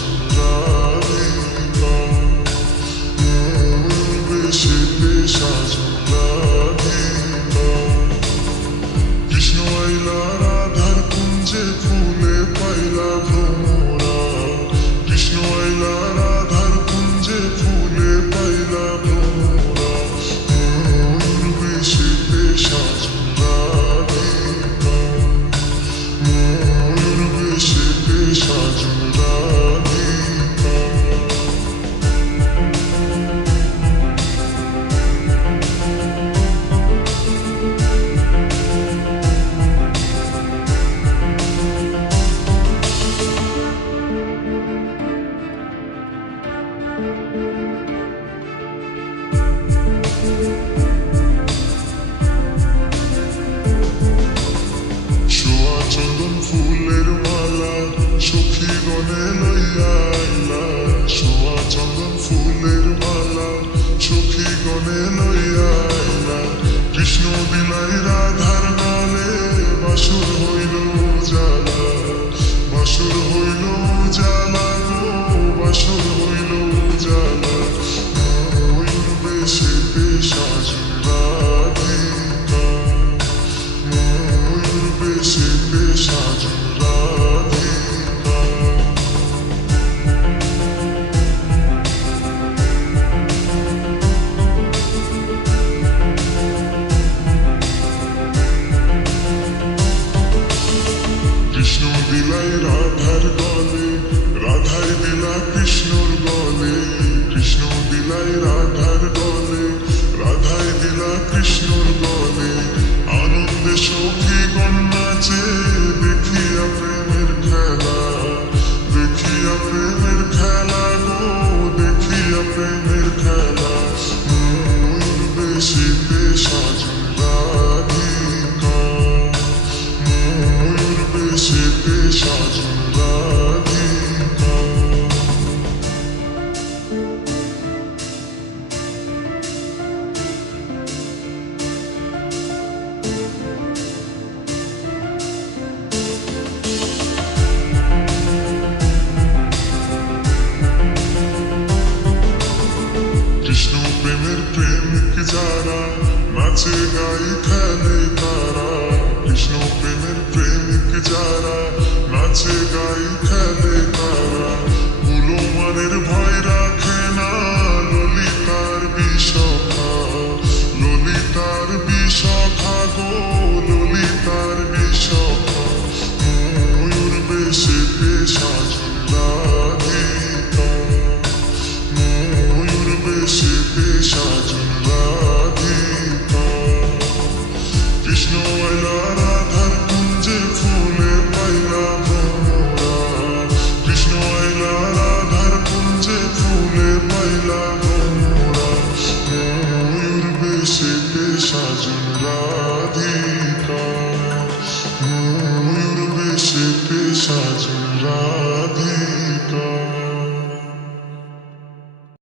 সাজন রাধিকা, ময়ূর বেশেতে সাজন রাধিকা। কৃষ্ণ আইলা রাধার কুঞ্জে ফুলে পাইলা ভ্রমরা, কৃষ্ণ আইলা রাধার কুঞ্জে ফুলে পাইলা ভ্রমরা, ময়ূর বেশেতে সাজন রাধিকা, ময়ূর বেশেতে সাজন রাধিকা। সোয়া চন্দন ফুলের মালা সখী গনে লইয়া আইলা, সোয়া চন্দন ফুলের মালা সখী গনে লইয়া আইলা। কৃষ্ণ দিলাই রাধার গালে বাসুর হইল উজালা, বাসুর হইল উজালা গো, বাসুর হইল উজালা। ময়ূর বেশেতে সাজন রাধিকা, ময়ূর বেশেতে সাজন রাধিকা। কৃষ্ণ দিলাই রাধার গলে, রাধাই দিলা কৃষ্ণর গলে, কৃষ্ণ দিলাই রাধার গলে, রাধাই দিলা কৃষ্ণর গলে। আনন্দে সখী গণ নাচে দেখিয়া প্রেমের খেলা, দেখিয়া প্রেমের খেলা গো, দেখিয়া প্রেমের খেলা। ময়ূর বেশেতে সাজন রাধিকা, ময়ূর বেশেতে সাজন রাধিকা। কৃষ্ণ প্রেমের প্রেমিক যারা নাচে গাই খেলে তারা, কৃষ্ণ প্রেমের প্রেমিক যারা নাচে গাই খেলে তারা। কুলমানের ভয় রাখে না ললিতার বিষখা, ললিতার বিষখা গো, ললিতার বিষখা। ময়ূর বেশেতে সাজন রাধিকা, ময়ূর বেশেতে সাজন